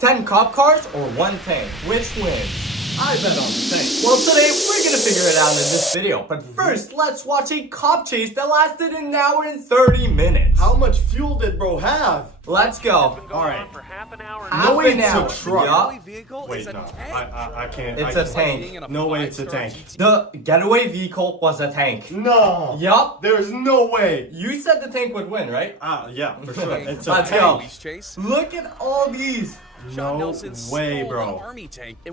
10 cop cars or 1 tank? Which wins? I bet on the tank. Well, today we're gonna figure it out in this video. But first, let's watch a cop chase that lasted an hour and 30 minutes. How much fuel did bro have? Let's go. Alright. For half an hour. Half way an it's hour. a truck. Yup. Wait, no. I can't. It's I a can't. tank. No way it's a tank. The getaway vehicle was a tank. No. Yup. There's no way. You said the tank would win, right? Yeah, for sure. It's a Let's tank. go. Look at all these. No way, bro.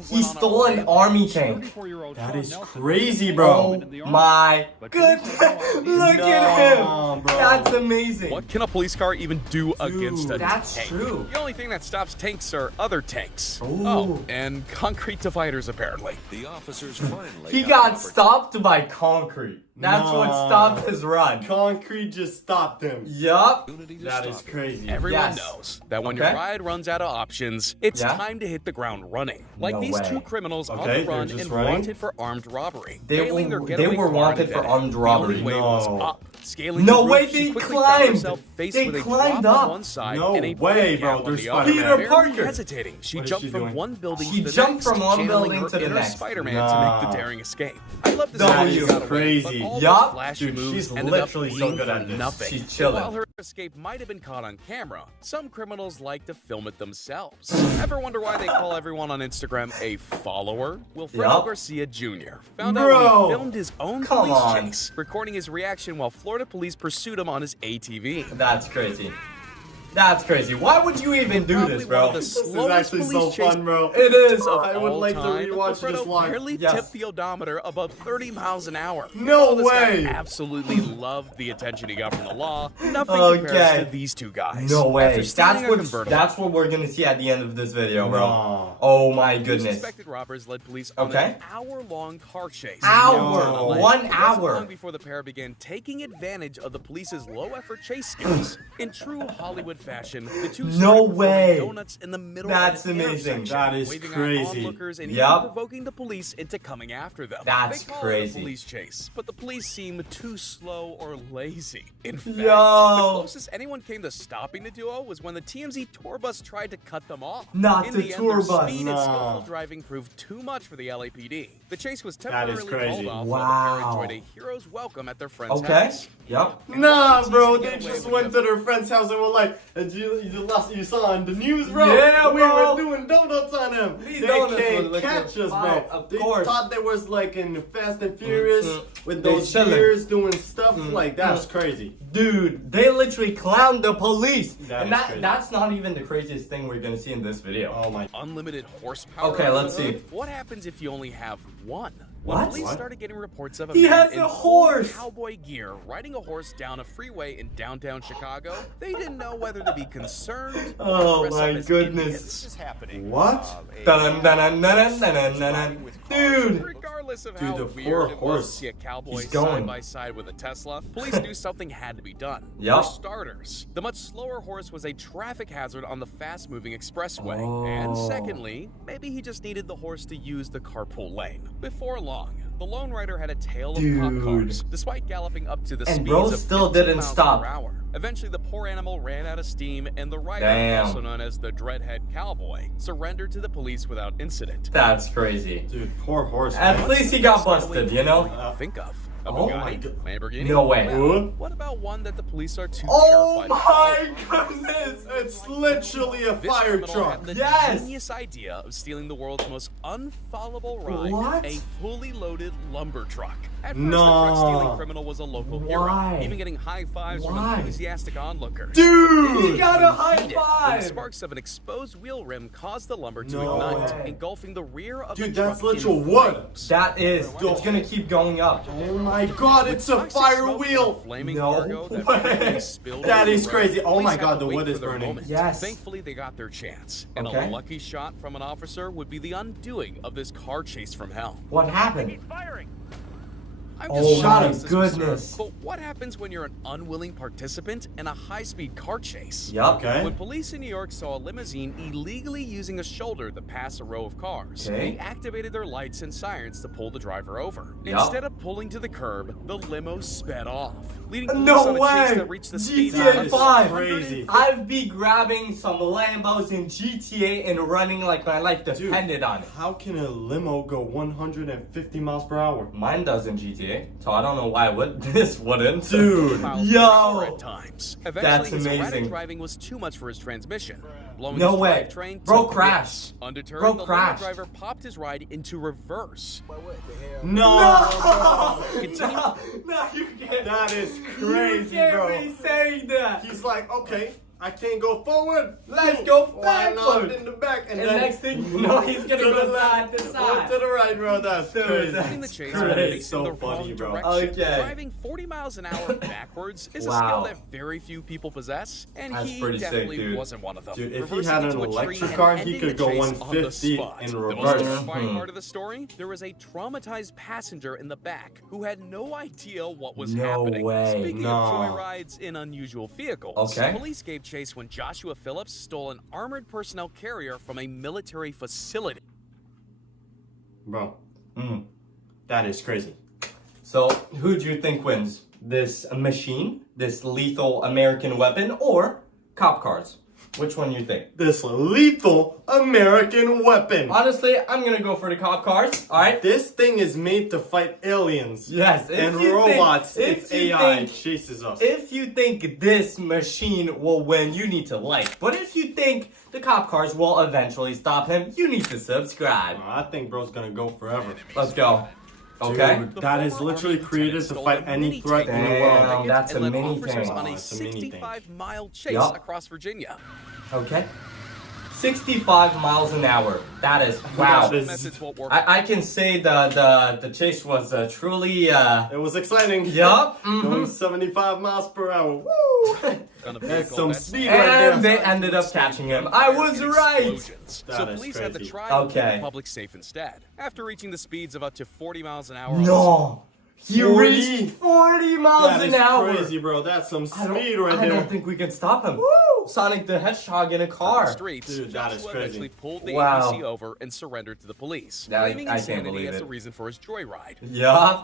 He stole an army tank. That is crazy, bro. Oh my goodness. Look at him. Bro. That's amazing. What can a police car even do against a that's tank? true. The only thing that stops tanks are other tanks. Ooh. Oh, and concrete dividers, apparently. The officers finally He got stopped by concrete. That's what stopped his run. Concrete just stopped him. Yup. That is crazy. Everyone knows that when your ride runs out of options, it's time to hit the ground running. Like No these way. 2 criminals on Okay, the run they're just and running? wanted for armed robbery. They Failing their were getaway car wanted to for death. armed The robbery. only way was No. up. Scaling No the way, roof, she they quickly found climbed. herself faced They with a climbed drop up. on one side No and a way, big bro. gap on There's the other. Peter Barely Parker. hesitating, she What is jumped she from doing? one building She to the jumped next, from one channeling building her to the inner next. Spider-Man Nah. to make the daring escape. I love to That see is she got away, crazy. but all Yup. the flashy Dude, moves she's ended literally up so being good for at this. nothing. She's chilling. While her escape might have been caught on camera, some criminals like to film it themselves. Ever wonder why they call everyone on Instagram a follower? Wilfredo Yup. Garcia Jr. found out Bro. when he filmed his own Come police on. chase, recording his reaction while Florida police pursued him on his ATV. That's crazy. That's crazy. Why would you even do Probably this, one bro? of the This is slowest actually so police chase fun, bro. It is. I would all like to time, rewatch but this Wilfredo live. barely Yes. tipped the odometer above 30 miles an hour. No While this guy way. absolutely loved the attention he got from the law. Nothing compares Okay. to these 2 guys. No way. After stealing a convertible, That's what we're gonna see at the end of this video, bro. No. Oh my 2 goodness. suspected robbers led police on Okay. an hour-long car chase. Hour. No. 1 It wasn't hour. long before the pair began taking advantage of the police's low-effort chase skills. In true Hollywood fashion, the 2 No started performing way. donuts in the middle That's of an amazing. intersection, That is waving crazy. at onlookers and Yup. even provoking the police into coming after them. That's they call crazy. It a police chase, but the police seem too slow or lazy. In fact, Yo. the closest anyone came to stopping the duo was when the TMZ tour bus tried to cut them off. Not in the the tour end, their bus. speed and Nah. skillful driving proved too much for the LAPD. The chase was That is temporarily crazy. called off while the pair Wow. enjoyed a hero's welcome at their friend's Okay. house. Yup. Nah, bro, Get they away just with went it. to their friend's house and were like, you saw in the news, bro? Yeah, we bro. were doing donuts on him. These They donuts were can't looking catch us, fine, bro. of They course. thought they was like in Fast and Furious with They those chilling. years doing stuff like that's crazy. Dude, they literally clowned the police. That And is crazy. that's not even the craziest thing we're gonna see in this video. Oh my. Unlimited horsepower. Okay, on the let's hood? see. What happens if you only have one? When What? police What? started getting reports of a He man has in a full horse. cowboy gear riding a horse down a freeway in downtown Chicago, they didn't know whether to be concerned Oh or dress my up as goodness. Indians. What? Dun, dun, dun, dun, dun, dun, dun, dun. Dude. Regardless of Dude, how the poor weird it was horse. to see a cowboy He's going. side by side with a Tesla, police knew something had to be done. Yup. For starters, the much slower horse was a traffic hazard on the fast-moving expressway. Oh. And secondly, maybe he just needed the horse to use the carpool lane. Before long, the lone rider had a tail of cop Dude. cars, despite galloping up to the And speeds bro of still 15 didn't miles stop. per hour. Eventually, the poor animal ran out of steam, and the rider, Damn. also known as the Dreadhead Cowboy, surrendered to the police without incident. That's crazy. Dude, poor horse. At man. least he got busted, you know? Think of a Oh Bugatti, my God. Lamborghini. No way. Well, what about one that the police are too Oh terrified to my follow? goodness! It's literally a This fire criminal truck. had the Yes! genius idea of stealing the world's most unfollowable ride, What? a fully loaded lumber truck. At first, No. the truck stealing criminal was a local Why? hero, even getting high fives from Why? enthusiastic onlookers. Dude! He Dude! got a high Heated when five! sparks of an exposed wheel rim caused the lumber to No ignite, way. engulfing the rear of Dude, the truck that's literal in wood. flames. That is. It's gonna keep going up. Oh my god, it's a Toxic fire smoke from wheel! a flaming No cargo that way. rapidly spilled That over is the crazy. road. Oh my Police God, had to the wait wood for is their burning. moment. Yes. Thankfully, they got their chance. And Okay. a lucky shot from an officer would be the undoing of this car chase from hell. What happened? Firing. I'm Oh just my shocked this was goodness. served. But what happens when you're an unwilling participant in a high-speed car chase? Yup. Okay. When police in New York saw a limousine illegally using a shoulder to pass a row of cars, Okay. they activated their lights and sirens to pull the driver over. Yup. Instead of pulling to the curb, the limo sped off, leading police No on a way! chase that reached the speed GTA of 5. Crazy. I'd be grabbing some Lambos in GTA and running like my life depended on it. How can a limo go 150 miles per hour? Mine does in GTA, so I don't know why this wouldn't. Dude. miles per hour Yo! at times. That's Eventually, his erratic amazing. driving was too much for his transmission. Blowing No his way. drivetrain Bro to crashed. bits. Undeterred, Bro the limo crashed. driver popped his ride into reverse. No. No, you can't. That is You crazy, can't bro. be saying that. He's like, okay, I can't go forward. Let's go Why not backward. in the back? And then next thing you know, he's gonna to go the side to left, side. to the right, bro. That's Dude, crazy. that's In the chase, crazy. we're That is facing so the funny, wrong bro. direction. Okay. Driving 40 miles an hour backwards is a Wow. skill that very few people possess, and That's he pretty sick, definitely dude. wasn't one of them. Dude, if he Reversing had an into a tree electric and car, he ending could the go chase on the 150 spot. in The most reverse. terrifying part of the story, there was a traumatized passenger in the back who had no idea what was No happening. way. Speaking No. of joyrides in unusual vehicles, Okay. police gave chase when Joshua Phillips stole an armored personnel carrier from a military facility. Bro, that is crazy. So, who do you think wins? This machine, this lethal American weapon, or cop cars? Which one you think? This lethal American weapon. Honestly, I'm gonna go for the cop cars. All right. This thing is made to fight aliens. Yes. And you robots think, if you AI think- chases us. If you think this machine will win, you need to like. But if you think the cop cars will eventually stop him, you need to subscribe. I think bro's gonna go forever. Let's go. Okay. Dude, that is literally created to fight any threat in the Damn, world. that's a and led mini officers tank. on Oh, a it's a mini tank. 65-mile chase Yup. across Virginia. Okay. 65 miles an hour. That is wow. That is- Message won't work. I can say the chase was truly It was exciting. yup. Going 75 miles per hour. Woo! On a That's vehicle some that's speed right there. And they ended up catching him. I was right. Explosions. That So is police had to crazy. try to keep Okay. the public safe instead. After reaching the speeds of up to 40 miles an hour. No. He 40? reached 40 miles That an is hour. crazy, bro. That's some I don't- speed right I there. don't think we can stop him. Sonic the Hedgehog in a On the car. streets, Dude, that is Joshua crazy. eventually pulled the Wow. APC over and surrendered to the police, That- claiming I can't insanity believe as it. the reason for his joyride. Yeah.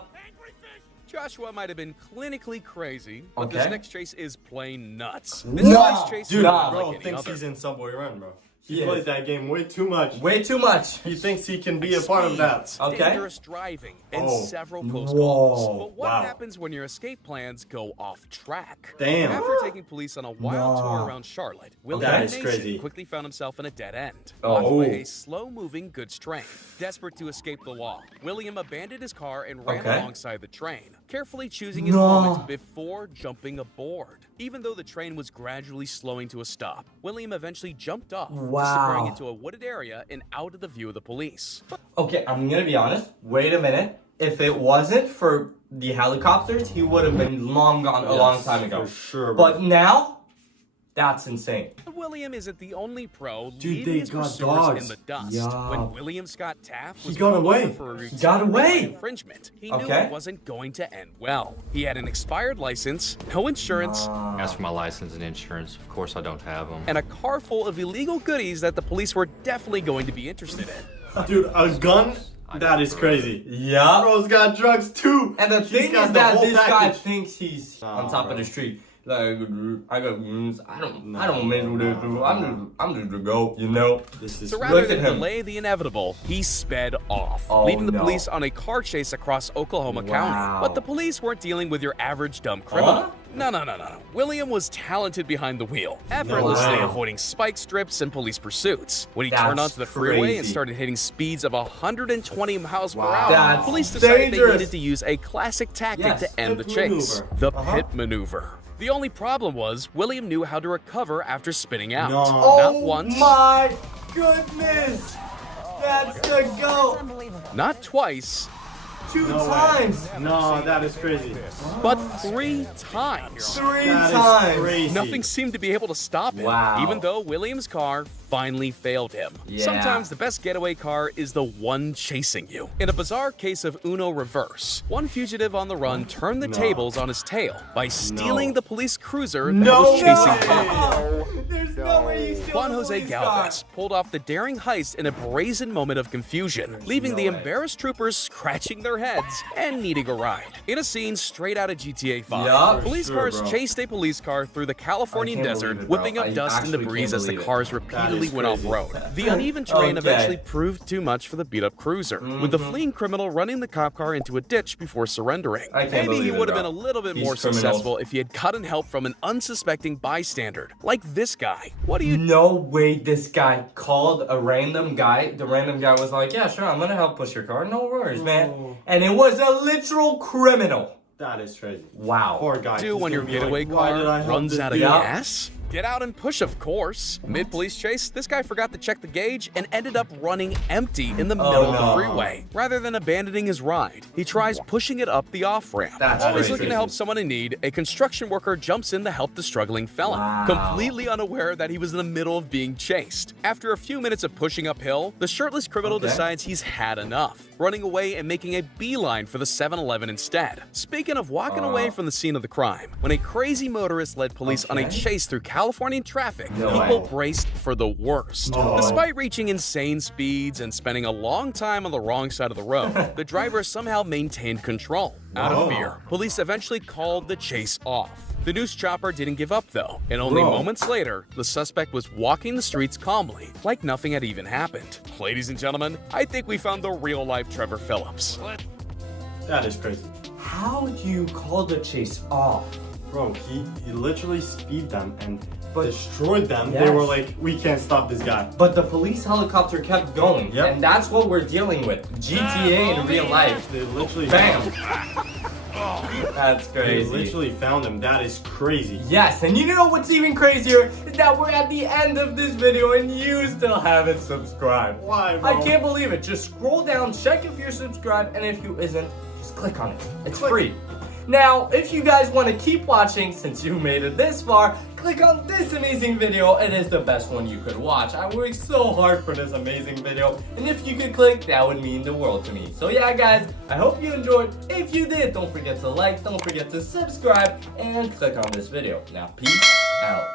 Joshua might have been clinically crazy, but this Okay. next chase is plain nuts. This No, next chase dude, is not Bro like any thinks other. he's in Subway Run, bro. He He played is. that game way too much. Way too much. He thinks he can be a part of that. Speeds, Okay. dangerous driving, and Oh. several close Whoa. calls. But what Wow. happens when your escape plans go off track? Damn. After taking police on a wild No. tour around Charlotte, William That is Nation crazy. quickly found himself in a dead end, Oh. blocked by a slow-moving goods train. Desperate to escape the law, William abandoned his car and ran Okay. alongside the train, carefully choosing his No. moment before jumping aboard. Even though the train was gradually slowing to a stop, William eventually jumped off, disappearing Wow. into a wooded area and out of the view of the police. Okay, I'm gonna be honest. Wait a minute. If it wasn't for the helicopters, he would have been long gone a long Yes, time ago. for sure, bro. But now, that's insane. William isn't the only pro Dude, leading they his got pursuers dogs. in the dust. Yeah. When William Scott Taft was got pulled away. over for a routine got away. highway infringement, he knew Okay. it wasn't going to end well. He had an expired license, no insurance, As for my license and insurance, of course I don't have them. and a car full of illegal goodies that the police were definitely going to be interested in. Dude, a gun? That is crazy. Yeah. Bro's got drugs too. And the He's thing got is the that whole this guy package. thinks he's on Nah, top bro. of the street. Like, I got goons. I don't Nah, mess with this. nah. I'm just a go. You know. This is So Look rather at than him. delay the inevitable, he sped off, Oh, leading the no. police on a car chase across Oklahoma Wow. County. But the police weren't dealing with your average dumb criminal. Huh? No. William was talented behind the wheel, effortlessly way. avoiding spike strips and police pursuits. When he That's turned onto the freeway and crazy. started hitting speeds of 120 miles per Wow. hour, That's police decided dangerous. they needed to use a classic tactic Yes, to end the pit chase: maneuver. the pit maneuver. The only problem was William knew how to recover after spinning out. No. Not Oh once, my goodness. That's the go. not twice, 2 No way. times. No, that is crazy. But 3 times. 3 That is times. crazy. Nothing seemed to be able to stop him, Wow. even though William's car finally failed him. Yeah. Sometimes the best getaway car is the one chasing you. In a bizarre case of ɁꓭIꓤSꓭOS, one fugitive on the run turned the tables on his tail by stealing the police cruiser that was chasing him. No. There's no way you steal Juan the Jose police car. Galvez pulled off the daring heist in a brazen moment of confusion, leaving the embarrassed troopers scratching their heads and needing a ride. In a scene straight out of GTA 5, Yup. police Sure, cars bro. chased a police car through the Californian I can't desert, believe it, bro. whipping up I dust and actually debris can't as the believe it. cars repeatedly is went off crazy. road. The uneven terrain Okay. eventually proved too much for the beat-up cruiser, with the fleeing criminal running the cop car into a ditch before surrendering. I can't Maybe he believe it, would have bro. been a little bit These more criminals. successful if he had gotten help from an unsuspecting bystander, like this guy. What do you No way this guy called a random guy. The random guy was like, yeah, sure, I'm gonna help push your car. No worries, man. And it was a literal criminal. That is crazy. Wow. Poor guy. do He's when your gonna be getaway like, "Why did I car help runs this out of dude?" gas? Get out and push, of course. Mid-police chase, this guy forgot to check the gauge and ended up running empty in the middle of the no. freeway. Rather than abandoning his ride, he tries pushing it up the off-ramp. That's Always crazy. looking to help someone in need, a construction worker jumps in to help the struggling felon, Wow. completely unaware that he was in the middle of being chased. After a few minutes of pushing uphill, the shirtless criminal decides he's had enough, running away and making a beeline for the 7-Eleven instead. Speaking of walking away from the scene of the crime, when a crazy motorist led police on a chase through Californian traffic, No people way. braced for the worst. Despite reaching insane speeds and spending a long time on the wrong side of the road, the driver somehow maintained control. Out of fear, police eventually called the chase off. The news chopper didn't give up though, and only moments later, the suspect was walking the streets calmly, like nothing had even happened. Ladies and gentlemen, I think we found the real-life Trevor Phillips. That is crazy. How do you call the chase off? Bro, he literally speed them and destroyed them. Yes. They were like, we can't stop this guy. But the police helicopter kept going. Yep. And that's what we're dealing with. GTA in real life. They literally Bam. That's They crazy. literally found him. That is crazy. Yes, and you know what's even crazier is that we're at the end of this video and you still haven't subscribed. Why, bro? I can't believe it. Just scroll down, check if you're subscribed, and if you isn't, just click on it. It's free. Now, if you guys want to keep watching, since you made it this far, click on this amazing video. It is the best one you could watch. I worked so hard for this amazing video, and if you could click, that would mean the world to me. So yeah, guys, I hope you enjoyed. If you did, don't forget to like, don't forget to subscribe, and click on this video. Now, peace out.